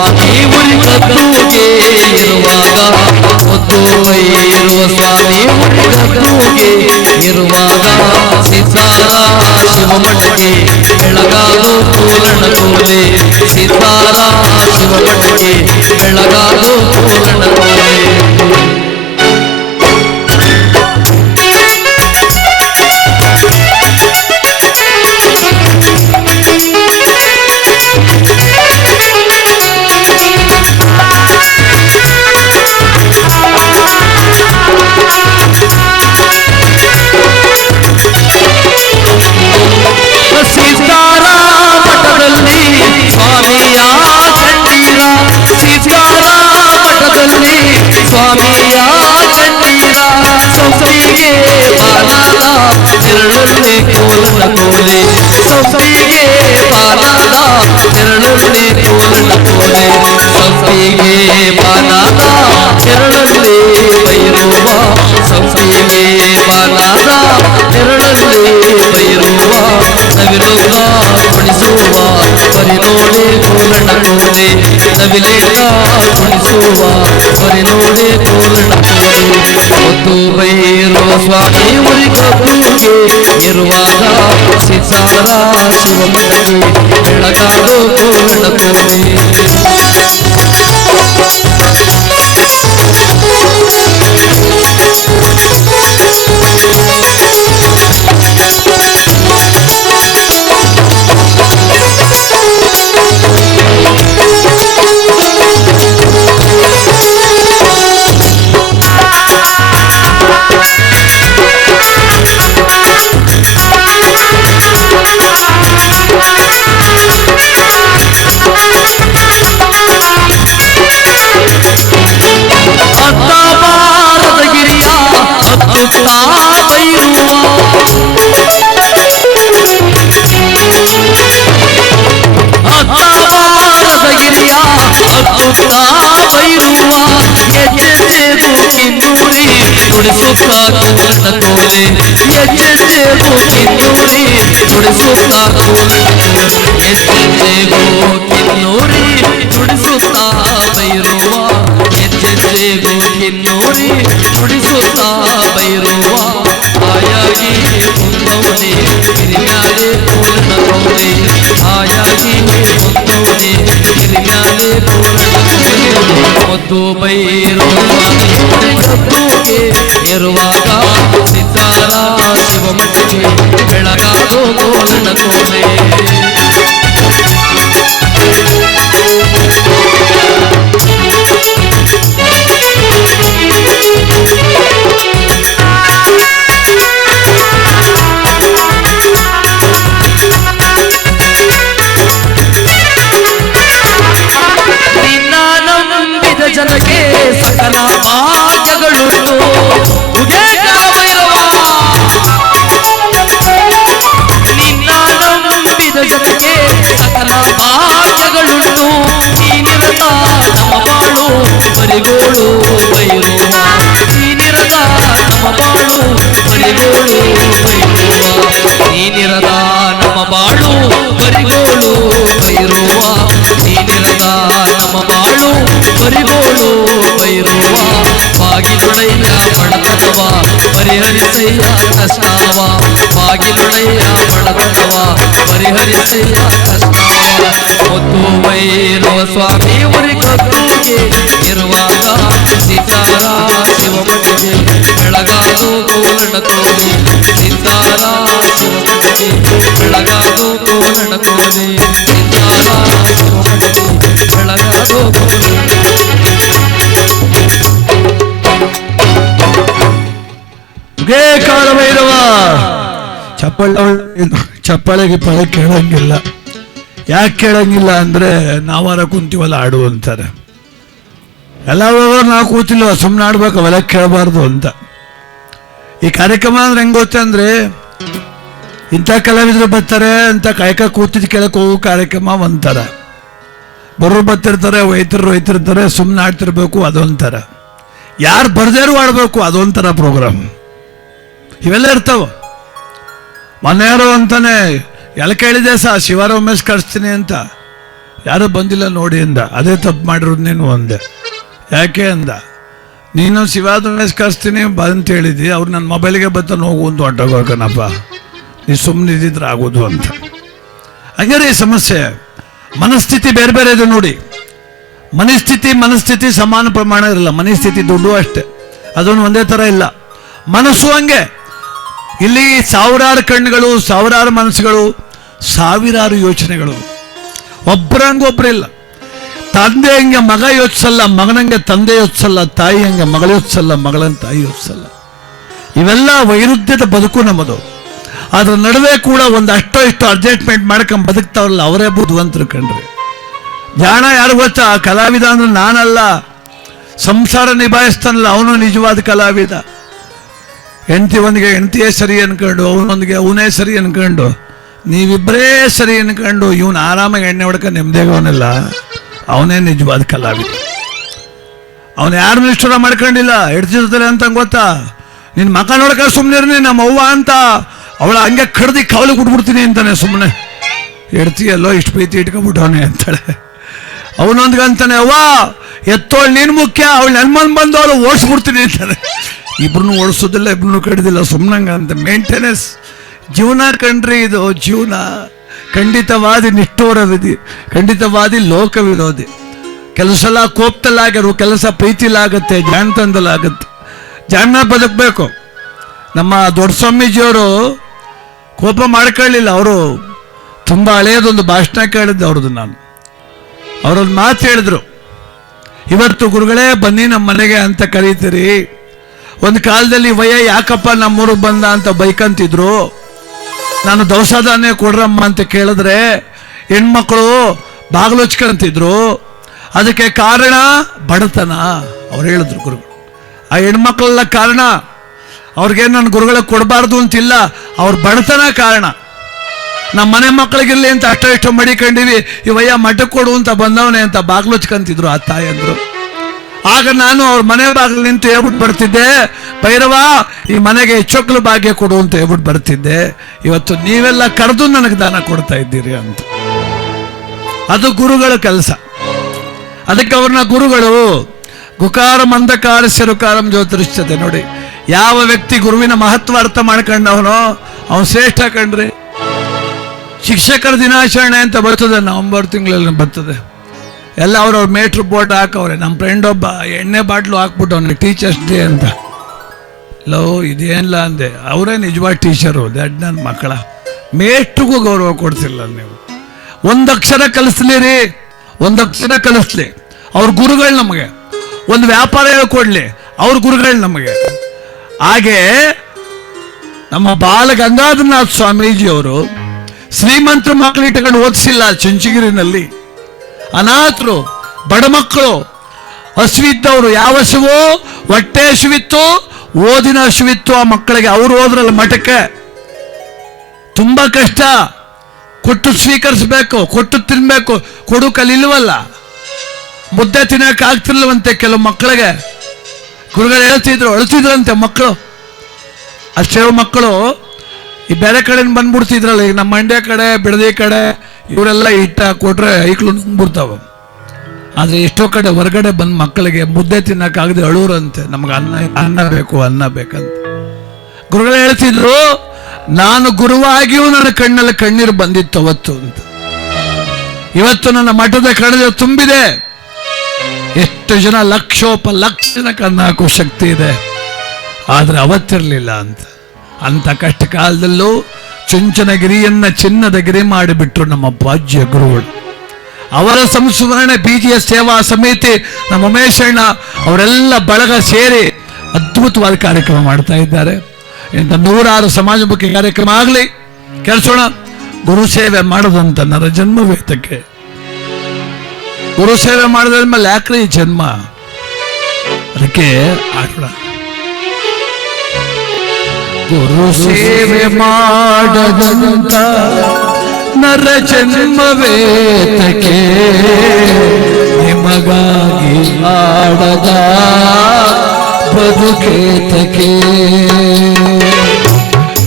ಸ್ವಾಮಿ ಉರಿ ಗದ್ದುಗೆ ಇರುವಾಗ ಮುತ್ತುವೈರುವ ಸ್ವಾಮಿ ಉರಿ ಗದ್ದುಗೆ ಇರುವಾಗ ಸಿದ್ದಾರ ಶಿವಮಠಕ್ಕೆ ಬೆಳಗಾದು ಪೂರ್ಣ ಕೋಲೆ ಸಿದ್ದಾರ ಶಿವಮಠಕ್ಕೆ ಬೆಳಗಾದು ಪೂರ್ಣ ಕೋಲೆ ಸ್ವಾಮಿಯ ಕಣ್ಣೀರ ಸೊಸೆಗೆ ಬಾಲದ ನೆರಳೊಳ್ಳೆ ಕೋಲನ ಕೋಲೆ ಸೊಸೆಗೆ ಬಾಲದ ನೆರಳೊಳ್ಳೆ ಕೋಲನ ಕೋಲೆ ಸೊಸೆಗೆ ಬಾಲದ ನೆರಳೊಳ್ಳೆ ಬೈರುವ ಸೊಸೆಗೆ ಬಾಲದ ನೆರಳೊಳ್ಳೆ ಬೈರುವ ನವಿಲುಗ ಕುಣಿಸುವ ಪರಿನೋಡೆ ಕೋಲನ ಕೋಲೆ ನವಿಲೇಟ ಕುಣಿಸುವ ಪರಿನೋಡೆ ಕೋಲನ ಕೋಲೆ ಮುತ್ತು ಬೈರುವ ಸ್ವಾಮಿ ಉರಿ ಗದ್ದುಗೆ ಇರುವಾಗ ಸಿದ್ದಾರ ಶಿವಮಠಕ್ಕೆ ಬೆಳಗಾದು ಕೋಲನ ಕೋಲೆ ನುಡಿಸುತ್ತ ಕೋಲನ ಕೋಲೆ ಎಚ್ಚೆಚ್ಚೆಗೂ ಕಿನ್ನೂರಿ ನುಡಿಸುತ್ತ ಕೋಲನ ಕೋಲೆ ಎಚ್ಚೆಚ್ಚೆಗೂ ಕಿನ್ನೂರಿ ನುಡಿಸುತ್ತ ಬೈರುವ ಎಚ್ಚೆಚ್ಚೆಗೂ ಕಿನ್ನೂರಿ ನುಡಿಸುತ್ತ ಬೈರುವ ಆಯಾಗಿ ಮುಂದವನೇ ಗಿರಿಮ್ಯಾಲೆ ಕೋಲನ ಕೋಲೆ ಆಯಾಗಿ ಮುಂದವನೇ ಗಿರಿಮ್ಯಾಲೆ ಕೋಲನ ಕೋಲೆ ಮುತ್ತು ಬೈರುವ ಗದ್ದುಗೆ ಇರುವಾಗ ಸಿದ್ದಾರ ಶಿವಮಠಕ್ಕೆ ಬೆಳಗಾದು ಕೋಲನ ಕೋಲೆ ನಿನ್ನ ನಂಬಿದ ಜನಕ್ಕೆ ಸಕಲ ಭಾಗ್ಯಗಳುಂಟು ನಿನ್ನ ನಂಬಿದ ಜನಕ್ಕೆ ಸಕಲ ಭಾಗ್ಯಗಳುಂಟು ನೀನಿರದ ನಮ್ಮ ಬಾಳು ಬರಿಗೋಳು ಬೈರುವ ನೀನಿರದ ನಮ್ಮ ಬಾಳು ಬರಿಗೋಳು ಬೈರುವ ನೀನಿರದ ನಮ್ಮ ಬಾಳು ಬರಿಗೋಳು ಬೈರುವ ನೀನಿರದ ನಮ್ಮ ಬಾಳು ಬರಿಗೋಳು ಬೈರುವ ಬಾಗಿಲೊಡೆಯ ಬಡತನವ ಪರಿಹರಿಸಯ್ಯ ಕಷ್ಟವ ಬಾಗಿಲೊಡೆಯ ಬಡತನವ ಪರಿಹರಿಸಯ್ಯ ಕಷ್ಟವ ಮುತ್ತು ಬೈರುವ ಸ್ವಾಮಿ ಉರಿ ಗದ್ದುಗೆ ಇರುವಾಗ ಸಿದ್ದಾರ ಶಿವಮಠಕ್ಕೆ ಬೆಳಗಾದು ಕೋಲನ ಕೋಲೆ ಸಿದ್ದಾರ ಶಿವಮಠಕ್ಕೆ ಬೆಳಗಾದು ಕೋಲನ ಕೋಲೆ ಸಿದ್ದಾರ ಶಿವಮಠಕ್ಕೆ ಬೆಳಗಾದು ಕೋಲನ ಕಾಲಭೈರವ ಚಪ್ಪಾಳೆಗೆ ಪಳೆ ಕೇಳಂಗಿಲ್ಲ. ಯಾಕೆ ಕೇಳಂಗಿಲ್ಲ ಅಂದ್ರೆ ನಾವಾರ ಕುಂತೀವಲ್ಲ ಆಡು ಅಂತಾರೆ. ಎಲ್ಲ ನಾವು ಕೂತಿಲ್ವ ಸುಮ್ಮನೆ ಆಡ್ಬೇಕು, ಅವೆಲ್ಲ ಕೇಳಬಾರ್ದು ಅಂತ. ಈ ಕಾರ್ಯಕ್ರಮ ಅಂದ್ರೆ ಹೆಂಗ್ ಗೊತ್ತೆ ಅಂದ್ರೆ ಇಂಥ ಕಲಾವಿದರು ಬರ್ತಾರೆ ಅಂತ ಕಾಯಕ ಕೂತಿದ್ ಕೇಳಕ್ ಹೋಗೋ ಕಾರ್ಯಕ್ರಮ ಒಂಥರ, ಬರೋರು ಬರ್ತಿರ್ತಾರೆ, ಒಯ್ತಿರ್ತಾರೆ, ಸುಮ್ಮನೆ ಆಡ್ತಿರ್ಬೇಕು ಅದೊಂಥರ, ಯಾರು ಬರ್ದೇರು ಆಡ್ಬೇಕು ಅದೊಂಥರ ಪ್ರೋಗ್ರಾಮ್. ಇವೆಲ್ಲ ಇರ್ತಾವ. ಮನೆಯವರು ಅಂತಾನೆ ಎಲ್ಲ ಕೇಳಿದೆ ಶಿವಾರ ಉಮೇಶ್ ಕಳಿಸ್ತೀನಿ ಅಂತ. ಯಾರು ಬಂದಿಲ್ಲ ನೋಡಿ ಅಂದ. ಅದೇ ತಪ್ಪು ಮಾಡಿರೋದು ನೀನು ಅಂದೆ. ಯಾಕೆ ಅಂದ, ನೀನು ಶಿವಾದ ಕಳಿಸ್ತೀನಿ ಬಾ ಅಂತ ಹೇಳಿದ್ದಿ, ಅವ್ರು ನನ್ನ ಮೊಬೈಲ್ಗೆ ಬರ್ತಾನೆ ಹೋಗು ಅಂತ ಹೊಂಟೋಗೋಕನಪ್ಪ, ನೀ ಸುಮ್ಮನೆ ಇದ್ದಿದ್ರೆ ಆಗೋದು ಅಂತ. ಹಂಗಾರೆ ಈ ಸಮಸ್ಯೆ ಮನಸ್ಥಿತಿ ಬೇರೆ ಬೇರೆ ಇದೆ ನೋಡಿ. ಮನಸ್ಥಿತಿ ಸಮಾನ ಪ್ರಮಾಣ ಇರಲ್ಲ. ಮನಸ್ಥಿತಿ ದುಡ್ಡು ಅಷ್ಟೇ, ಅದೊಂದು ಒಂದೇ ಥರ ಇಲ್ಲ. ಮನಸ್ಸು ಹಂಗೆ. ಇಲ್ಲಿ ಸಾವಿರಾರು ಕಣ್ಣುಗಳು, ಸಾವಿರಾರು ಮನಸ್ಸುಗಳು, ಸಾವಿರಾರು ಯೋಚನೆಗಳು, ಒಬ್ಬರಂಗೊಬ್ಬರಿಲ್ಲ. ತಂದೆ ಹಂಗೆ ಮಗ ಯೋಚಿಸಲ್ಲ, ಮಗನಂಗೆ ತಂದೆ ಯೋಚಿಸಲ್ಲ, ತಾಯಿ ಹಂಗೆ ಮಗಳು ಯೋಚಿಸಲ್ಲ, ಮಗಳಂಗೆ ತಾಯಿ ಯೋಚಿಸಲ್ಲ. ಇವೆಲ್ಲ ವೈರುಧ್ಯದ ಬದುಕು ನಮ್ಮದು. ಅದ್ರ ನಡುವೆ ಕೂಡ ಒಂದು ಅಷ್ಟೋ ಇಷ್ಟು ಅಡ್ಜಸ್ಟ್ಮೆಂಟ್ ಮಾಡ್ಕೊಂಡು ಬದುಕ್ತಾವಲ್ಲ, ಅವರೇ ಬುದ್ಧಿವಂತರು ಕಣ್ರಿ. ಜಾಣ ಯಾರು ಗೊತ್ತಾ? ಕಲಾವಿದ ಅಂದ್ರೆ ನಾನಲ್ಲ, ಸಂಸಾರ ನಿಭಾಯಿಸ್ತಾನಲ್ಲ ಅವನು ನಿಜವಾದ ಕಲಾವಿದ. ಹೆಂಡತಿಯೇ ಸರಿ ಅನ್ಕೊಂಡು, ಅವನೇ ಸರಿ ಅನ್ಕೊಂಡು, ನೀವಿಬ್ಬರೇ ಸರಿ ಅನ್ಕೊಂಡು ಇವನು ಆರಾಮಾಗಿ ಎಣ್ಣೆ ಹೊಡ್ಕ ನೆಮ್ಮದಿಯಾಗವನಿಲ್ಲ, ಅವನೇ ನಿಜವಾದ ಕಲಾವಿದ. ಅವನು ಯಾರನ್ನೂ ಇಷ್ಟ ಮಾಡ್ಕೊಂಡಿಲ್ಲ. ಹೆಡ್ತಿರ್ತಾರೆ ಅಂತ ಗೊತ್ತಾ? ನಿನ್ನ ಮಕ್ಕ ನೋಡ್ಕ ಸುಮ್ಮನೆ ನಮ್ಮ ಅವ್ವ ಅಂತ ಅವಳ ಹಂಗೆ ಕಡ್ದು ಕವಲಿಗೆ ಬಿಟ್ಬಿಡ್ತೀನಿ ಅಂತಾನೆ. ಸುಮ್ಮನೆ ಹೆಡ್ತಿಯಲ್ಲೋ ಇಷ್ಟು ಪ್ರೀತಿ ಇಟ್ಕೊಬಿಟ್ಟವನೇ ಅಂತಾಳೆ. ಅವನೊಂದ್ಗಂತಾನೆ, ಅವ್ವ ಎತ್ತೋಳು ನೀನು ಮುಖ್ಯ, ಅವಳು ನನ್ನ ಮನ್ ಬಂದು ಅವಳು ಓಡಿಸ್ಬಿಡ್ತೀನಿ ಅಂತಾನೆ. ಇಬ್ರನ್ನೂ ಓಡಿಸೋದಿಲ್ಲ, ಇಬ್ರನ್ನೂ ಕಡಿದಿಲ್ಲ, ಸುಮ್ಮನಂಗ ಅಂತ. ಮೇಂಟೆನೆನ್ಸ್ ಜೀವನ ಕಣ್ರಿ ಇದು. ಜೀವನ ಖಂಡಿತವಾದಿ ನಿಷ್ಠೂರ ವಿಧಿ, ಖಂಡಿತವಾದಿ ಲೋಕ ವಿರೋಧಿ. ಕೆಲವು ಸಲ ಕೋಪದಲ್ಲಾಗಿರು, ಕೆಲಸ ಪ್ರೀತಿಲಾಗುತ್ತೆ, ಜಾಣತನದಲ್ಲಾಗುತ್ತೆ. ಜಾಣ ಬದುಕಬೇಕು. ನಮ್ಮ ದೊಡ್ಡ ಸ್ವಾಮೀಜಿಯವರು ಕೋಪ ಮಾಡ್ಕೊಳ್ಳಿಲ್ಲ. ಅವರು ತುಂಬ ಹಳೆಯದೊಂದು ಭಾಷಣ ಕೇಳಿದ್ದೆ ಅವ್ರದ್ದು. ನಾನು ಅವರೊಂದು ಮಾತು ಹೇಳಿದ್ರು, ಇವತ್ತು ಗುರುಗಳೇ ಬನ್ನಿ ನಮ್ಮ ಮನೆಗೆ ಅಂತ ಕರೀತೀರಿ. ಒಂದು ಕಾಲದಲ್ಲಿ ವಯ್ಯ ಯಾಕಪ್ಪ ನಮ್ಮೂರಿಗೆ ಬಂದ ಅಂತ ಬೈಕಂತಿದ್ರು. ನಾನು ದವಸಧಾನ್ಯ ಕೊಡ್ರಮ್ಮ ಅಂತ ಕೇಳಿದ್ರೆ ಹೆಣ್ಮಕ್ಳು ಬಾಗಿಲು ಹಚ್ಕೊಂತಿದ್ರು. ಅದಕ್ಕೆ ಕಾರಣ ಬಡತನ ಅವ್ರು ಹೇಳಿದ್ರು ಗುರುಗಳು. ಆ ಹೆಣ್ಮಕ್ಳೆಲ್ಲ ಕಾರಣ, ಅವ್ರಿಗೇನು ನನ್ನ ಗುರುಗಳಿಗೆ ಕೊಡಬಾರ್ದು ಅಂತಿಲ್ಲ, ಅವ್ರ ಬಡತನ ಕಾರಣ. ನಮ್ಮ ಮನೆ ಮಕ್ಕಳಿಗಿರಲಿ ಅಂತ ಅಷ್ಟೋ ಇಷ್ಟೋ ಮಡಿಕೊಂಡಿವಿ, ಇವಯ್ಯ ಮಠಕ್ಕೆ ಕೊಡು ಅಂತ ಬಂದವನೇ ಅಂತ ಬಾಗಿಲು ಹಚ್ಕೊಂತಿದ್ರು ಆ ತಾಯಂದ್ರು. ಆಗ ನಾನು ಅವ್ರ ಮನೆ ಬಾಗಿಲು ನಿಂತು ಹೇಳ್ಬಿಟ್ಟು ಬರ್ತಿದ್ದೆ, ಭೈರವ ಈ ಮನೆಗೆ ಚೊಕ್ಲು ಭಾಗ್ಯ ಕೊಡು ಅಂತ ಹೇಳ್ಬಿಟ್ಟು ಬರ್ತಿದ್ದೆ. ಇವತ್ತು ನೀವೆಲ್ಲ ಕರೆದು ನನಗೆ ದಾನ ಕೊಡ್ತಾ ಇದ್ದೀರಿ ಅಂತ. ಅದು ಗುರುಗಳ ಕೆಲಸ. ಅದಕ್ಕೆ ಅವ್ರನ್ನ ಗುರುಗಳು ಗುಕಾರಂ ಅಂಧಕಾರ ಸಿರುಕಾರಂ ಜ್ಯೋತಿಷ್ಠತೆ. ನೋಡಿ, ಯಾವ ವ್ಯಕ್ತಿ ಗುರುವಿನ ಮಹತ್ವ ಅರ್ಥ ಮಾಡ್ಕೊಂಡವನೋ ಅವನು ಶ್ರೇಷ್ಠ ಕಣ್ರಿ. ಶಿಕ್ಷಕರ ದಿನಾಚರಣೆ ಅಂತ ಬರ್ತದೆ, ನವಂಬರ್ ತಿಂಗಳಲ್ಲಿ ಬರ್ತದೆ. ಎಲ್ಲ ಅವ್ರವ್ರ ಮೇಟ್ರು ಬೋಟ್ ಹಾಕವ್ರೆ. ನಮ್ಮ ಫ್ರೆಂಡ್ ಒಬ್ಬ ಎಣ್ಣೆ ಬಾಟ್ಲು ಹಾಕ್ಬಿಟ್ಟವನೆ ಟೀಚರ್ಸ್ ಡೇ ಅಂತ. ಇದೇನಿಲ್ಲ ಅಂದೆ. ಅವರೇ ನಿಜವಾದ ಟೀಚರು. ದಡ್ ನನ್ನ ಮಕ್ಕಳ ಮೇಟ್ರಿಗೂ ಗೌರವ ಕೊಡ್ತಿಲ್ಲ ನೀವು. ಒಂದಕ್ಷರ ಕಲಿಸ್ಲಿ ರೀ, ಒಂದಕ್ಷರ ಕಲಿಸ್ಲಿ. ಅವ್ರ ಗುರುಗಳು ನಮಗೆ. ಒಂದು ವ್ಯಾಪಾರ ಹೇಳ್ಕೊಡ್ಲಿ, ಅವ್ರ ಗುರುಗಳು ನಮಗೆ. ಹಾಗೆ ನಮ್ಮ ಬಾಲಗಂಗಾಧರನಾಥ ಸ್ವಾಮೀಜಿಯವರು ಶ್ರೀಮಂತರ ಮಕ್ಕಳು ಇಟ್ಕೊಂಡು ಓದಿಸಿಲ್ಲ. ಚುಂಚಗಿರಿನಲ್ಲಿ ಅನಾಥರು, ಬಡ ಮಕ್ಕಳು, ಹಸುವಿದ್ದವರು. ಯಾವ ಹಸುವು? ಹೊಟ್ಟೆ ಹಸುವಿತ್ತು, ಓದಿನ ಹಸುವಿತ್ತು ಆ ಮಕ್ಕಳಿಗೆ. ಅವ್ರು ಹೋದ್ರಲ್ಲ ಮಠಕ್ಕೆ. ತುಂಬಾ ಕಷ್ಟ. ಕೊಟ್ಟು ಸ್ವೀಕರಿಸಬೇಕು, ಕೊಟ್ಟು ತಿನ್ಬೇಕು. ಕೊಡು ಕಲಿಲ್ವಲ್ಲ, ಮುದ್ದೆ ತಿನ್ನಕ್ಕೆ ಆಗ್ತಿರ್ಲವಂತೆ ಕೆಲವು ಮಕ್ಕಳಿಗೆ. ಗುರುಗಳು ಹೇಳ್ತಿದ್ರು, ಅಳ್ತಿದ್ರಂತೆ ಮಕ್ಕಳು. ಅಷ್ಟೇ ಮಕ್ಕಳು ಈ ಬೇರೆ ಕಡೆ ಬಂದ್ಬಿಡ್ತಿದ್ರಲ್ಲ. ಈಗ ನಮ್ಮ ಮಂಡ್ಯ ಕಡೆ, ಬಿಡದಿ ಕಡೆ ಇವರೆಲ್ಲ ಹಿಟ್ಟ ಕೊಟ್ರೆ ಐಕ್ಳು ನುಂಗ್ಬಿಡ್ತಾವ. ಆದರೆ ಎಷ್ಟೋ ಕಡೆ ಹೊರಗಡೆ ಬಂದು ಮಕ್ಕಳಿಗೆ ಮುದ್ದೆ ತಿನ್ನಕ್ಕಾಗದೆ ಅಳೂರಂತೆ, ನಮ್ಗೆ ಅನ್ನ ಬೇಕು, ಅನ್ನ ಬೇಕಂತ. ಗುರುಗಳು ಹೇಳ್ತಿದ್ರು, ನಾನು ಗುರುವಾಗಿಯೂ ನನ್ನ ಕಣ್ಣಲ್ಲಿ ಕಣ್ಣೀರು ಬಂದಿತ್ತು ಅವತ್ತು ಅಂತ. ಇವತ್ತು ನನ್ನ ಮಠದ ಕಣ್ಣಲ್ಲಿ ತುಂಬಿದೆ. ಎಷ್ಟು ಜನ ಲಕ್ಷೋಪಲಕ್ಷ ಜನಕ್ಕೆ ಅನ್ನ ಹಾಕೋ ಶಕ್ತಿ ಇದೆ, ಆದರೆ ಅವತ್ತಿರಲಿಲ್ಲ ಅಂತ. ಅಂಥ ಕಷ್ಟ ಕಾಲದಲ್ಲೂ ಚುಂಚನಗಿರಿಯನ್ನ ಚಿನ್ನದ ಗಿರಿ ಮಾಡಿಬಿಟ್ರು ನಮ್ಮ ಪಾಜ್ಯ ಗುರುಗಳು. ಅವರ ಸಂಸ್ಮರಣೆ BGS ಸೇವಾ ಸಮಿತಿ, ನಮ್ಮ ಉಮೇಶಣ್ಣ ಅವರೆಲ್ಲ ಬಳಗ ಸೇರಿ ಅದ್ಭುತವಾದ ಕಾರ್ಯಕ್ರಮ ಮಾಡ್ತಾ ಇದ್ದಾರೆ. ಇಂಥ 106 ಸಮಾಜಮುಖಿ ಕಾರ್ಯಕ್ರಮ ಆಗಲಿ. ಕೇಳಿಸೋಣ. ಗುರು ಸೇವೆ ಮಾಡೋದಂತ ನರ ಜನ್ಮವೇತಕ್ಕೆ. ಗುರು ಸೇವೆ ಮಾಡಿದ್ಮೇಲೆ ಯಾಕ್ರಿ ಈ ಜನ್ಮ? ಅದಕ್ಕೆ ಆಡೋಣ. ಗುರು ಸೇವೆ ಮಾಡದಂತ ನರ ಜನ್ಮವೇತಕ್ಕೆ, ನಿಮಗಾಗಿ ಆಡದ ಬದುಕೇತಕ್ಕೆ.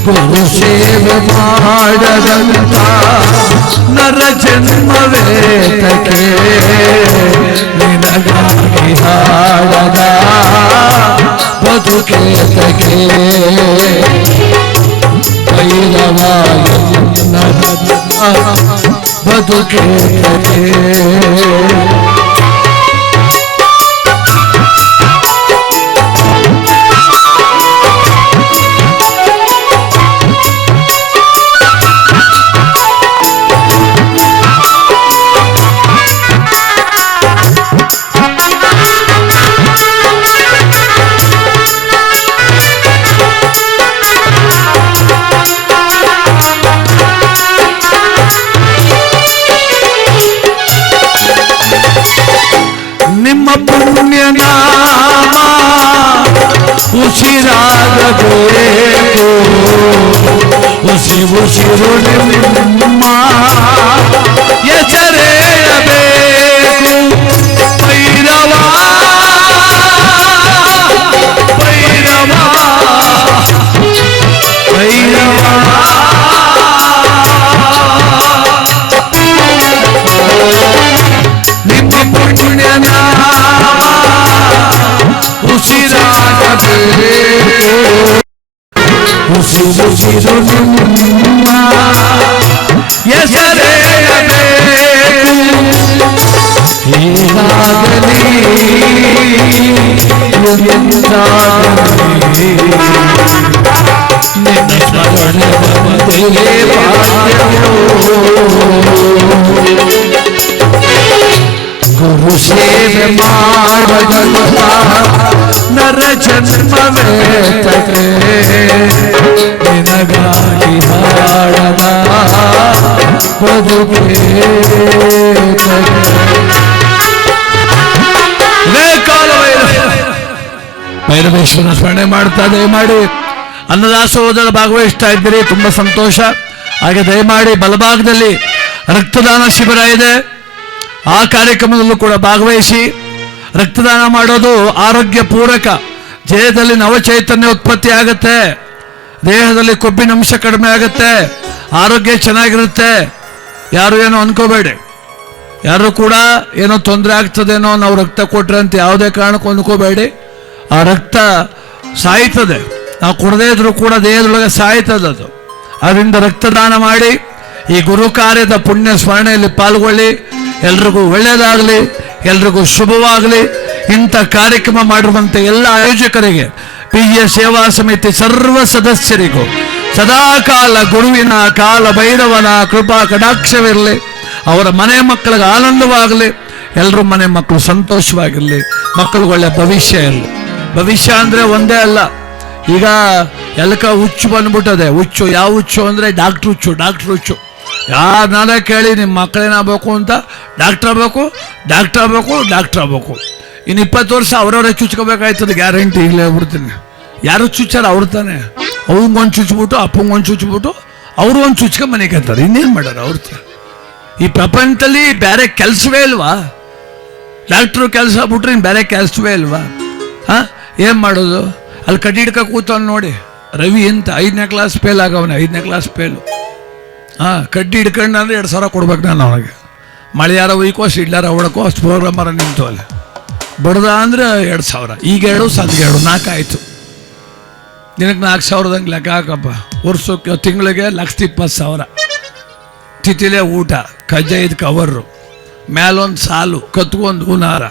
ಗುರು ಸೇವೆ ಮಾಡದಂತ ನರ ನರ ಜನ್ಮವೇತಕ್ಕೆ ನಿನಗಾಗಿ ಹಾಡದ ಬದುಕೇತಕ್ಕೆ ಭೈರವಾಯ ಬದುಕೇತಕ್ಕೆ ಪುಣ್ಯನಾಮ ಉಸಿರಾಗಬೇಕು ಉಸಿರು ನಿಮ್ಮ ಹೆಸರೇಳಬೇಕು ಭೈರವ ಭೈರವ ಭೈರವ ನಿಮ್ಮ ಪುಣ್ಯನಾಮ ಉಸಿರು ನಿಮ್ಮ ಹೆಸರೇಳಬೇಕು ಹೀಗಾಗಲಿ ಎಂದಾಗಲಿ ನಿನ್ನ ಸ್ಮರಣೆ ಬಂದೇ ಭಾಗ್ಯವೋ ಗುರು ಸೇವೆ ಮಾಡುವ ನರ ಜನ್ಮವೇತಕ್ಕೆ ನಿನಗಾಗಿ ಹಾಡದ ಭೈರವೇಶ್ವರನ ಸ್ಮರಣೆ ಮಾಡ್ತಾ ದಯಮಾಡಿ ಅನ್ನದಾಸೋಹದಲ್ಲಿ ಭಾಗವಹಿಸ್ತಾ ಇದ್ದೀರಿ, ತುಂಬಾ ಸಂತೋಷ. ಹಾಗೆ ದಯಮಾಡಿ ಬಲಭಾಗದಲ್ಲಿ ರಕ್ತದಾನ ಶಿಬಿರ ಇದೆ, ಆ ಕಾರ್ಯಕ್ರಮದಲ್ಲೂ ಕೂಡ ಭಾಗವಹಿಸಿ. ರಕ್ತದಾನ ಮಾಡೋದು ಆರೋಗ್ಯ ಪೂರಕ, ದೇಹದಲ್ಲಿ ನವಚೈತನ್ಯ ಉತ್ಪತ್ತಿ ಆಗುತ್ತೆ, ದೇಹದಲ್ಲಿ ಕೊಬ್ಬಿನಂಶ ಕಡಿಮೆ ಆಗುತ್ತೆ, ಆರೋಗ್ಯ ಚೆನ್ನಾಗಿರುತ್ತೆ. ಯಾರು ಏನೋ ಅನ್ಕೋಬೇಡಿ, ಯಾರು ಕೂಡ ಏನೋ ತೊಂದರೆ ಆಗ್ತದೇನೋ ನಾವು ರಕ್ತ ಕೊಟ್ರೆ ಅಂತ ಯಾವುದೇ ಕಾರಣಕ್ಕೂ ಅನ್ಕೋಬೇಡಿ. ಆ ರಕ್ತ ಸಾಯ್ತದೆ, ನಾವು ಕೊಡದೇ ಇದ್ರೂ ಕೂಡ ದೇಹದೊಳಗೆ ಸಾಯ್ತದೆ ಅದು. ಅದರಿಂದ ರಕ್ತದಾನ ಮಾಡಿ ಈ ಗುರು ಕಾರ್ಯದ ಪುಣ್ಯ ಸ್ಮರಣೆಯಲ್ಲಿ ಪಾಲ್ಗೊಳ್ಳಿ. ಎಲ್ರಿಗೂ ಒಳ್ಳೆಯದಾಗಲಿ, ಎಲ್ರಿಗೂ ಶುಭವಾಗಲಿ. ಇಂಥ ಕಾರ್ಯಕ್ರಮ ಮಾಡಿರುವಂಥ ಎಲ್ಲ ಆಯೋಜಕರಿಗೆ, PGA ಸೇವಾ ಸಮಿತಿ ಸರ್ವ ಸದಸ್ಯರಿಗೂ ಸದಾಕಾಲ ಗುರುವಿನ ಕಾಲ ಭೈರವನ ಕೃಪಾ ಕಟಾಕ್ಷವಿರಲಿ. ಅವರ ಮನೆ ಮಕ್ಕಳಿಗೆ ಆನಂದವಾಗಲಿ, ಎಲ್ಲರೂ ಮನೆ ಮಕ್ಕಳು ಸಂತೋಷವಾಗಿರಲಿ, ಮಕ್ಕಳಿಗೆ ಒಳ್ಳೆ ಭವಿಷ್ಯ ಇರಲಿ. ಭವಿಷ್ಯ ಅಂದರೆ ಒಂದೇ ಅಲ್ಲ, ಈಗ ಎಲ್ಕ ಹುಚ್ಚು ಬಂದ್ಬಿಟ್ಟದೆ. ಹುಚ್ಚು ಯಾವ ಹುಚ್ಚು ಅಂದರೆ ಡಾಕ್ಟ್ರ್ ಹುಚ್ಚು. ಯಾರನ್ನಾರ ಕೇಳಿ ನಿಮ್ಮ ಮಕ್ಕಳೇನಾಗಬೇಕು ಅಂತ, ಡಾಕ್ಟ್ರ್ ಆಗಬೇಕು. ಇನ್ನು 20 ವರ್ಷ ಅವ್ರವ್ರೇ ಚುಚ್ಕೋಬೇಕಾಯ್ತದೆ, ಗ್ಯಾರಂಟಿ. ಈಗಲೇ ಬಿಡ್ತೀನಿ. ಯಾರು ಚುಚ್ಚಾರ ಅವ್ರು ತಾನೆ. ಅವ್ರಿಗೊಂದು ಚುಚ್ಬಿಟ್ಟು ಅಪ್ಪಂಗೊಂದು ಚುಚ್ಬಿಟ್ಟು ಅವರು ಒಂದು ಚುಚ್ಕ ಮನೆಗೆ ಅಂತಾರೆ. ಇನ್ನೇನು ಮಾಡ್ಯಾರ ಅವ್ರ? ಈ ಪ್ರಪಂಚದಲ್ಲಿ ಬೇರೆ ಕೆಲಸವೇ ಇಲ್ವಾ? ಡಾಕ್ಟ್ರು ಕೆಲಸ ಬಿಟ್ರೆ ಇನ್ನು ಬೇರೆ ಕೆಲಸವೇ ಇಲ್ವಾ? ಏನು ಮಾಡೋದು? ಅಲ್ಲಿ ಕಡ್ಡಿ ಹಿಡ್ಕ ಕೂತವ್ನು ನೋಡಿ, ರವಿ ಅಂತ 5ನೇ ಕ್ಲಾಸ್ ಫೇಲ್ ಆಗವನೆ. 5ನೇ ಕ್ಲಾಸ್ ಫೇಲು. ಕಡ್ಡಿ ಹಿಡ್ಕೊಂಡು ಅಂದರೆ 2,000 ಕೊಡ್ಬೇಕು ನಾನು ಅವನಿಗೆ. ಮಳೆಯಾರ ಒಯ್ಕೋ ಸಿಡ್ಲಾರ ಹೊಡಕೋ ಅಷ್ಟು ಪ್ರೋಗ್ರಾಮರ ನಿಂತು ಅಲ್ಲಿ ಬಡ್ದ ಅಂದರೆ 2,000. ಈಗ 2 ಸಂದಿಗೆ 2 4 ಆಯಿತು. ದಿನಕ್ಕೆ 4,000ದಂಗೆ ಲೆಕ್ಕ ಹಾಕಪ್ಪ. ವರ್ಷಕ್ಕೆ ತಿಂಗಳಿಗೆ 1,20,000. ತಿಥಿಲೇ ಊಟ, ಕಜ್ಜಾಯದ ಕವರು, ಮೇಲೊಂದು ಸಾಲು, ಕತ್ಕೊಂದು ಹೂನಾರ,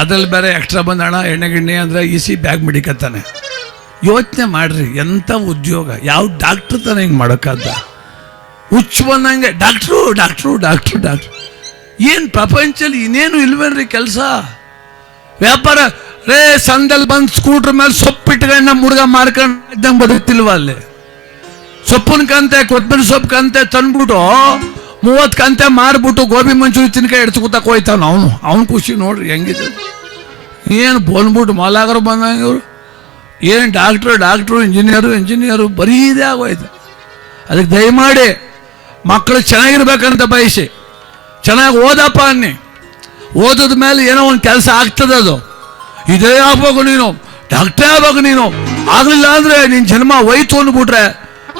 ಅದ್ರಲ್ಲಿ ಬೇರೆ ಎಕ್ಸ್ಟ್ರಾ ಬಂದಣ ಎಣ್ಣೆ ಗಿಣ್ಣೆ ಅಂದರೆ ಈಸಿ ಬ್ಯಾಗ್ ಮಡಿಕತ್ತಾನೆ. ಯೋಚನೆ ಮಾಡ್ರಿ, ಎಂಥ ಉದ್ಯೋಗ! ಯಾವ ಡಾಕ್ಟ್ರು ತಾನೆ ಹಿಂಗೆ ಮಾಡೋಕ್ಕಾದ? ಹುಚ್ಚು ಬಂದಂಗೆ ಡಾಕ್ಟ್ರು. ಏನು ಪ್ರಪಂಚದಲ್ಲಿ ಇನ್ನೇನು ಇಲ್ವೇನ್ರಿ ಕೆಲಸ? ವ್ಯಾಪಾರ ರೇ, ಸಂದಲ್ಲಿ ಬಂದು ಸ್ಕೂಟ್ರ್ ಮೇಲೆ ಸೊಪ್ಪು ಇಟ್ಕೊಂಡು ನಮ್ಮ ಹುಡುಗ ಮಾರ್ಕೊಂಡು ಇದ್ದಂಗೆ ಬದುಕ್ತಿಲ್ವ? ಅಲ್ಲಿ ಸೊಪ್ಪಿನ ಕಂತೆ, ಕೊತ್ತಂಬರಿ ಸೊಪ್ಪು ಕಂತೆ ತಂದ್ಬಿಟ್ಟು 30 ಕಂತೆ ಮಾರ್ಬಿಟ್ಟು ಗೋಬಿ ಮಂಚೂರಿ ತಿನ್ಕಾಯಿ ಎಡ್ಸ್ಕೊತಕ್ಕೆ ಹೋಯ್ತಾನ ಅವನು ಖುಷಿ ನೋಡ್ರಿ ಹೆಂಗಿದೆ. ಏನು ಬಂದ್ಬಿಟ್ಟು ಮಲಾಗರು ಬಂದಂಗೆ ಇವರು. ಏನು ಡಾಕ್ಟ್ರು ಇಂಜಿನಿಯರು ಬರೀ ಇದೇ ಆಗೋಯ್ತು. ಅದಕ್ಕೆ ದಯಮಾಡಿ ಮಕ್ಕಳು ಚೆನ್ನಾಗಿರ್ಬೇಕಂತ ಬಯಸಿ, ಚೆನ್ನಾಗಿ ಓದಪ್ಪ ಅನ್ನಿ. ಓದದ ಮೇಲೆ ಏನೋ ಒಂದು ಕೆಲಸ ಆಗ್ತದೆ. ಅದು ಇದೇ ಆಗ್ಬೇಕು, ನೀನು ಡಾಕ್ಟ್ರೇ ಆಗ್ಬೇಕು. ನೀನು ಆಗಲಿಲ್ಲ ಅಂದರೆ ನಿನ್ನ ಜನ್ಮ ಹೋಯ್ತು ಅಂದ್ಬಿಟ್ರೆ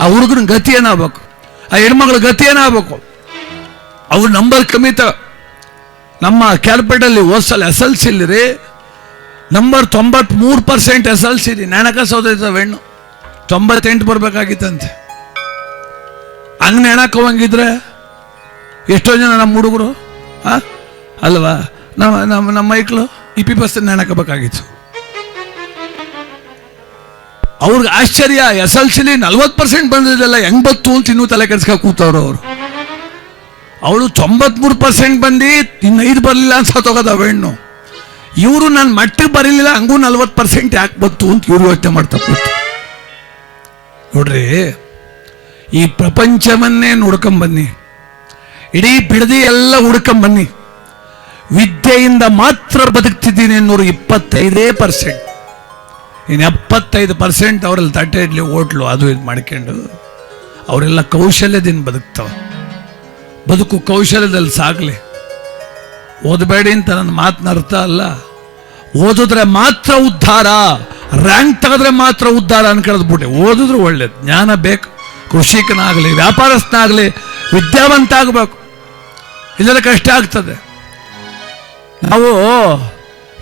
ಆ ಹುಡುಗನ ಗತಿ ಏನಾಗಬೇಕು? ಆ ಹೆಣ್ಮಕ್ಳ ಗತಿ ಏನಾಗಬೇಕು? ಅವ್ರ ನಂಬರ್ ಕಮ್ಮಿ ನಮ್ಮ ಕ್ಯಾಲ್ಪೇಟಲ್ಲಿ ಹೋದ್ಸಲ SLC ರೀ ನಂಬರ್ 93% SLC ರೀ. ನೆಣಕ ಸೋದೈತ ಹೆಣ್ಣು 98 ಬರಬೇಕಾಗಿತ್ತಂತೆ. ಹಂಗೆ ನೆಣಕೋವಂಗಿದ್ರೆ ಎಷ್ಟೋ ಜನ ನಮ್ಮ ಹುಡುಗರು ಅಲ್ವಾ, ನಮ್ಮ ಮೈಕ್ಳು IP% ನೆಣಕಬೇಕಾಗಿತ್ತು. ಅವ್ರಿಗೆ ಆಶ್ಚರ್ಯ, SLC 40% ಬಂದಿದ್ದಲ್ಲ, ಹೆಂಗ್ ಬತ್ತು ಅಂತ ಇನ್ನೂ ತಲೆ ಕೆಡ್ಸ್ಕ ಕೂತವ್ರು ಅವರು. ಅವಳು 93% ಬಂದು ಇನ್ನು 5 ಬರಲಿಲ್ಲ ಅಂತ ಸತ್ತೋಗದ ಹೆಣ್ಣು. ಇವರು ನನ್ನ ಮಟ್ಟಿಗೆ ಬರಲಿಲ್ಲ, ಹಂಗೂ 40% ಯಾಕೆ ಬತ್ತು ಅಂತ ಇವ್ರು ಯೋಚನೆ ಮಾಡ್ತಾ ಕೂತು. ನೋಡ್ರಿ, ಈ ಪ್ರಪಂಚವನ್ನೇ ನೋಡ್ಕೊಂಬನ್ನಿ, ಇಡೀ ಬಿಡದಿ ಎಲ್ಲ ಹುಡ್ಕೊಂಬನ್ನಿ. ವಿದ್ಯೆಯಿಂದ ಮಾತ್ರ ಬದುಕ್ತಿದ್ದೀನಿ ಅನ್ನೋರು 25%. ಇನ್ನು 75% ಅವರಲ್ಲಿ ತಟ್ಟೆ ಇಡ್ಲಿ ಹೋಟ್ಲು ಅದು ಇದು ಮಾಡ್ಕೊಂಡು ಅವರೆಲ್ಲ ಕೌಶಲ್ಯದಿಂದ ಬದುಕ್ತಾವ. ಬದುಕು ಕೌಶಲ್ಯದಲ್ಲಿ ಸಾಗಲಿ. ಓದಬೇಡಿ ಅಂತ ನನ್ನ ಮಾತಿನ ಅರ್ಥ ಅಲ್ಲ. ಓದಿದ್ರೆ ಮಾತ್ರ ಉದ್ಧಾರ, ರ್ಯಾಂಕ್ ತೆಗೆದ್ರೆ ಮಾತ್ರ ಉದ್ಧಾರ ಅನ್ಕೊಳ್ಳೋದ್ಬಿಟ್ಟೆ. ಓದಿದ್ರು ಒಳ್ಳೇದು, ಜ್ಞಾನ ಬೇಕು. ಕೃಷಿಕನಾಗಲಿ ವ್ಯಾಪಾರಸ್ಥನಾಗಲಿ ವಿದ್ಯಾವಂತ ಆಗಬೇಕು, ಇಲ್ಲದ್ರೆ ಕಷ್ಟ ಆಗ್ತದೆ. ನಾವು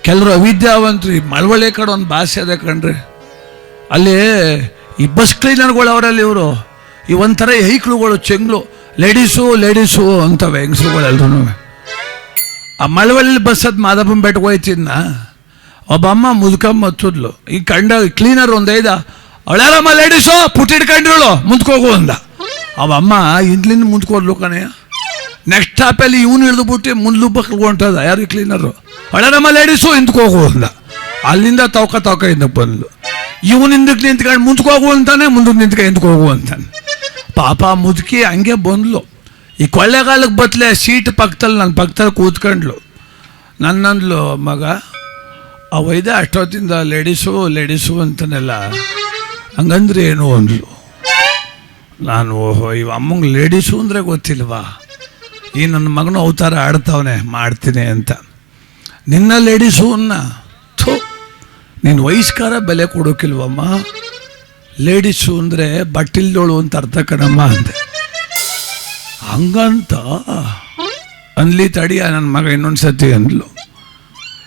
ಕೆಲವರು ಅವಿದ್ಯಾವಂತರು. ಈ ಮಳವಳ್ಳಿ ಕಡೆ ಒಂದು ಭಾಷೆ ಅದೇ ಕಣ್ರಿ, ಅಲ್ಲಿ ಈ ಬಸ್ ಕ್ಲೀನರ್ಗಳು ಅವರಲ್ಲಿ ಇವರು ಈ ಒಂಥರ ಹೈಕ್ಳುಗಳು, ಚೆಂಗ್ಳು, ಲೇಡೀಸು ಅಂತವೆ ಹೆಂಗಸ್ರುಗಳೆಲ್ಲರೂ. ಆ ಮಳವಳ್ಳಿ ಬಸ್ಸದ್ ಮಾದಪ್ಪನ ಬೆಟ್ಟಕ್ಕೆ ಹೋಯ್ತಿದ್ನ, ಒಬ್ಬ ಅಮ್ಮ ಮುದ್ಕಮ್ಮ ಹತ್ತಿದ್ಲು. ಈ ಕಂಡ ಕ್ಲೀನರ್ ಒಂದೈದ ಅವಳ್ಯಾರಮ್ಮ ಲೇಡೀಸು ಪುಟ್ಟ ಹಿಡ್ಕೊಂಡಿರೋಳು ಮುಂದ್ಕೋಗು ಅಂದ. ಅವಮ್ಮ ಹಿಂದ್ಲಿಂದ ಮುಂದ್ಕೋದ್ಲು ಕಣೆಯ. ನೆಕ್ಸ್ಟ್ ಸ್ಟಾಪಲ್ಲಿ ಇವನು ಹಿಡಿದು ಬಿಟ್ಟು ಮುಂದ್ಲು ಬಕ್ಲು ಹೊಂಟದ ಯಾರು ಕ್ಲೀನರು. ಅವಳ್ಯಾರಮ್ಮ ಲೇಡೀಸು ಹಿಂದ್ಕೋಗು ಅಂದ. ಅಲ್ಲಿಂದ ತವಕ ಹಿಂದಕ್ಕೆ ಬಂದ್ಲು. ಇವನು ಹಿಂದಕ್ಕೆ ನಿಂತ್ಕೊಂಡು ಮುಂದ್ಕೋಗು ಅಂತಾನೆ, ಮುಂದಕ್ಕೆ ನಿಂತ್ಕೊಂಡು ಹಿಂದ್ಕೋಗು ಅಂತಾನೆ. ಪಾಪ ಮುದುಕಿ ಹಂಗೆ ಬಂದ್ಲು. ಈ ಕೊಳ್ಳೆಗಾಲಕ್ಕೆ ಬತ್ತಲೆ ಸೀಟ್ ಪಕ್ಕದಲ್ಲಿ ನನ್ನ ಪಕ್ಕದಲ್ಲಿ ಕೂತ್ಕೊಂಡ್ಲು. ನನ್ನಂದ್ಲು, ಮಗ ಅವೈದೆ ಅಷ್ಟೊತ್ತಿಂದ ಲೇಡೀಸು ಅಂತಾನೆಲ್ಲ ಹಂಗಂದ್ರೆ ಏನು ಅಂದ್ಲು. ನಾನು ಓಹೋ ಇವ ಅಮ್ಮಂಗೆ ಲೇಡೀಸು ಅಂದರೆ ಗೊತ್ತಿಲ್ವಾ, ಈ ನನ್ನ ಮಗನು ಅವತಾರ ಆಡ್ತಾವನೆ ಮಾಡ್ತೀನಿ ಅಂತ. ನಿನ್ನ ಲೇಡೀಸು ಅನ್ನ ನಿನ್ನ ವಯಸ್ಕಾರ ಬೆಲೆ ಕೊಡೋಕಿಲ್ವಮ್ಮ. ಲೇಡೀಸು ಅಂದರೆ ಬಟ್ಟಿಲ್ದೋಳು ಅಂತ ಅರ್ಥ ಕಣಮ್ಮ ಅಂದೆ. ಹಂಗಂತ ಅನ್ಲಿ ತಡಿಯ ನನ್ನ ಮಗ ಇನ್ನೊಂದ್ಸತಿ ಅಂದ್ಲು.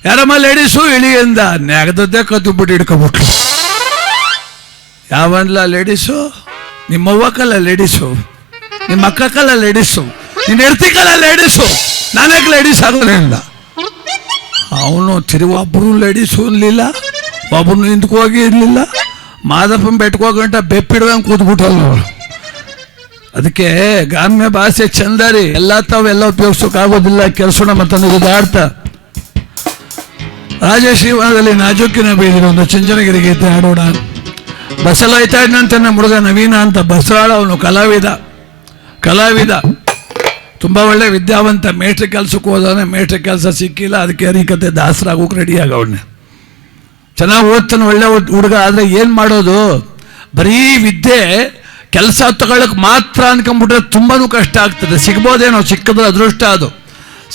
ಯಾರಮ್ಮ ಲೇಡೀಸು ಇಳಿ ಅಂದ. ನೆಗದದ್ದೇ ಕತ್ತುಬಿಟ್ಟು ಹಿಡ್ಕೊಬಿಟ್ಲು. ಯಾವನ್ಲ ಲೇಡೀಸು? ನಿಮ್ಮವ್ವಕ್ಕಲ್ಲ ಲೇಡೀಸು, ನಿಮ್ಮ ಅಕ್ಕಕ್ಕಲ್ಲ ಲೇಡೀಸು, ನಿನ್ನ ಹೆಡ್ತಿಕಲ್ಲ ಲೇಡೀಸು, ನಾನ್ಯಾಕೆ ಲೇಡೀಸ್ ಆಗೋದಿಲ್ಲ. ಅವನು ಒಬ್ಬರು ಲೇಡೀಸು ಅನ್ಲಿಲ್ಲ, ಒಬ್ಬರು ನಿಂತ್ಕೋಗಿ ಇರಲಿಲ್ಲ. ಮಾದಪ್ಪನ ಬೆಟ್ಕೋಗಂಟ ಬೆಪ್ಪಿಡ್ದಂಗೆ ಕೂತ್ಬಿಟ್ಟಲ್ಲ ಅವಳು. ಅದಕ್ಕೆ ಗ್ರಾಮ್ಯ ಭಾಷೆ ಚಂದ ರೀ, ಎಲ್ಲ ತಾವೆಲ್ಲ ಉಪಯೋಗಿಸೋಕ್ಕಾಗೋದಿಲ್ಲ. ಕೆಲಸೋಣ ಮತ್ತೊಂದು ಉದಾಡ್ತಾ ರಾಜಶ್ರೀವನದಲ್ಲಿ ನಾಜೂಕಿನ ಬೀದಿನ ಒಂದು ಚುಂಚನಗಿರಿ ಗೀತೆ ಆಡೋಣ. ಬಸಲಾಯ್ತಾಡ್ನಂತಾನೆ ಹುಡುಗ ನವೀನ ಅಂತ ಬಸರಾಳ. ಅವನು ಕಲಾವಿದ ತುಂಬ ಒಳ್ಳೆ ವಿದ್ಯಾವಂತ. ಮೇಷ್ಟ್ರ ಕೆಲಸಕ್ಕೆ ಹೋದವನೇ, ಮೇಷ್ಟ್ರ ಕೆಲಸ ಸಿಕ್ಕಿಲ್ಲ, ಅದಕ್ಕೆ ಹರಿಕತೆ ದಾಸರಾಗೋಕೆ ರೆಡಿ ಆಗವನೆ. ಚೆನ್ನಾಗಿ ಓದ್ತಾನೆ, ಒಳ್ಳೆ ಹುಡುಗ. ಆದರೆ ಏನು ಮಾಡೋದು, ಬರೀ ವಿದ್ಯೆ ಕೆಲಸ ತಗೊಳ್ಳೋಕೆ ಮಾತ್ರ ಅನ್ಕೊಂಡ್ಬಿಟ್ರೆ ತುಂಬಾ ಕಷ್ಟ ಆಗ್ತದೆ. ಸಿಗ್ಬೋದೇನೋ, ಸಿಕ್ಕಿದ್ರೆ ಅದೃಷ್ಟ. ಅದು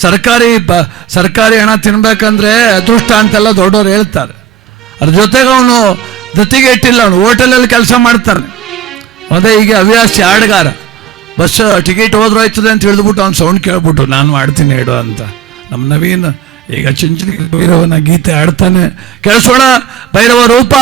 ಸರ್ಕಾರಿ ಹಣ ತಿನ್ಬೇಕಂದ್ರೆ ಅದೃಷ್ಟ ಅಂತೆಲ್ಲ ದೊಡ್ಡವ್ರು ಹೇಳ್ತಾರೆ. ಅದ್ರ ಜೊತೆಗೆ ಅವನು ಜೊತೆಗೆ ಇಟ್ಟಿಲ್ಲ, ಅವನು ಹೋಟೆಲಲ್ಲಿ ಕೆಲಸ ಮಾಡ್ತಾನೆ. ಅದೇ ಈಗ ಹವ್ಯಾಸಿ ಹಾಡುಗಾರ. ಬಸ್ ಟಿಕೆಟ್ ಹೋದ್ರೋಯ್ತದೆ ಅಂತ ಹೇಳಿದ್ಬಿಟ್ಟು ಅವ್ನು ಸೌಂಡ್ ಕೇಳ್ಬಿಟ್ಟು ನಾನು ಮಾಡ್ತೀನಿ ಹೇಳು ಅಂತ. ನಮ್ಮ ನವೀನ್ ಈಗ ಚುಂಚನಗಿರಿ ಭೈರವನ ಗೀತೆ ಆಡ್ತಾನೆ. ಕೇಳಿಸೋಣ. ಭೈರವ ರೂಪ